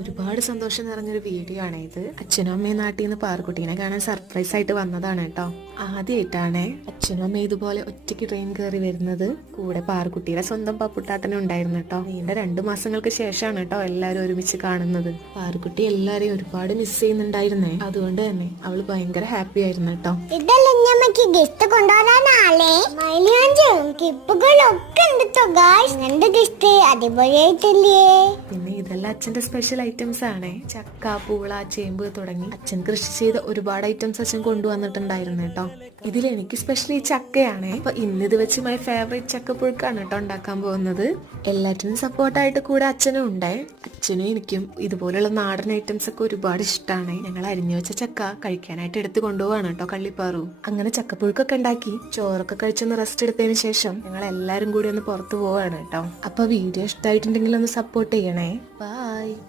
ഒരുപാട് സന്തോഷം നിറഞ്ഞൊരു വീഡിയോ ആണ് ഇത്. അച്ഛനും അമ്മയും നാട്ടിൽ നിന്ന് പാറുക്കുട്ടീനെ കാണാൻ സർപ്രൈസ് ആയിട്ട് വന്നതാണ് കേട്ടോ. ആദ്യമായിട്ടാണ് അച്ഛനും അമ്മയും ഇതുപോലെ ഒറ്റയ്ക്ക് ട്രെയിൻ കയറി വരുന്നത്. കൂടെ പാറുക്കുട്ടിയുടെ സ്വന്തം പപ്പുട്ടാട്ടനും ഉണ്ടായിരുന്നു കേട്ടോ. നീണ്ട 2 മാസങ്ങൾക്ക് ശേഷമാണ് കേട്ടോ എല്ലാരും ഒരുമിച്ച് കാണുന്നത്. പാറുക്കുട്ടി എല്ലാരെയും ഒരുപാട് മിസ് ചെയ്യുന്നുണ്ടായിരുന്നേ. അതുകൊണ്ട് തന്നെ അവള് ഭയങ്കര ഹാപ്പി ആയിരുന്നു കേട്ടോ. ഗിഫ്റ്റ് കൊണ്ടുവരാനാളെ കിപ്പുകളൊക്കെ ഉണ്ട് ട്ടോ ഗായ്സ്. എന്റെ ഗിഫ്റ്റ് അടിപൊളിയായിട്ടില്ലേ? പിന്നെ ഇതെല്ലാം അച്ഛന്റെ സ്പെഷ്യൽ ഐറ്റംസ് ആണ്. ചക്ക, പൂള, ചേമ്പ് തുടങ്ങി അച്ഛൻ കൃഷി ചെയ്ത ഒരുപാട് ഐറ്റംസ് അച്ഛൻ കൊണ്ടുവന്നിട്ടുണ്ടായിരുന്നു കേട്ടോ. ഇതിൽ എനിക്ക് സ്പെഷ്യലി ചക്കയാണ്. അപ്പൊ ഇന്നിത് വെച്ച് മൈ ഫേവറേറ്റ് ചക്കപ്പുഴുക്കാണ് കേട്ടോ ഉണ്ടാക്കാൻ പോകുന്നത്. എല്ലാറ്റിനും സപ്പോർട്ടായിട്ട് കൂടെ അച്ഛനും ഉണ്ടേ. അച്ഛനും എനിക്കും ഇതുപോലുള്ള നാടൻ ഐറ്റംസ് ഒക്കെ ഒരുപാട് ഇഷ്ടമാണ്. ഞങ്ങൾ അരിഞ്ഞു വെച്ച ചക്ക കഴിക്കാനായിട്ട് എടുത്ത് കൊണ്ടുപോവാണ് കേട്ടോ കള്ളിപ്പാറു. അങ്ങനെ ചക്കപ്പുഴുക്കൊക്കെ ഉണ്ടാക്കി ചോറൊക്കെ കഴിച്ചൊന്ന് റെസ്റ്റ് എടുത്തതിന് ശേഷം ഞങ്ങൾ എല്ലാരും കൂടി ഒന്ന് പുറത്തു പോവാണ് കേട്ടോ. അപ്പൊ വീഡിയോ ഇഷ്ടമായിട്ടുണ്ടെങ്കിൽ ഒന്ന് സപ്പോർട്ട് ചെയ്യണേ. ബൈ.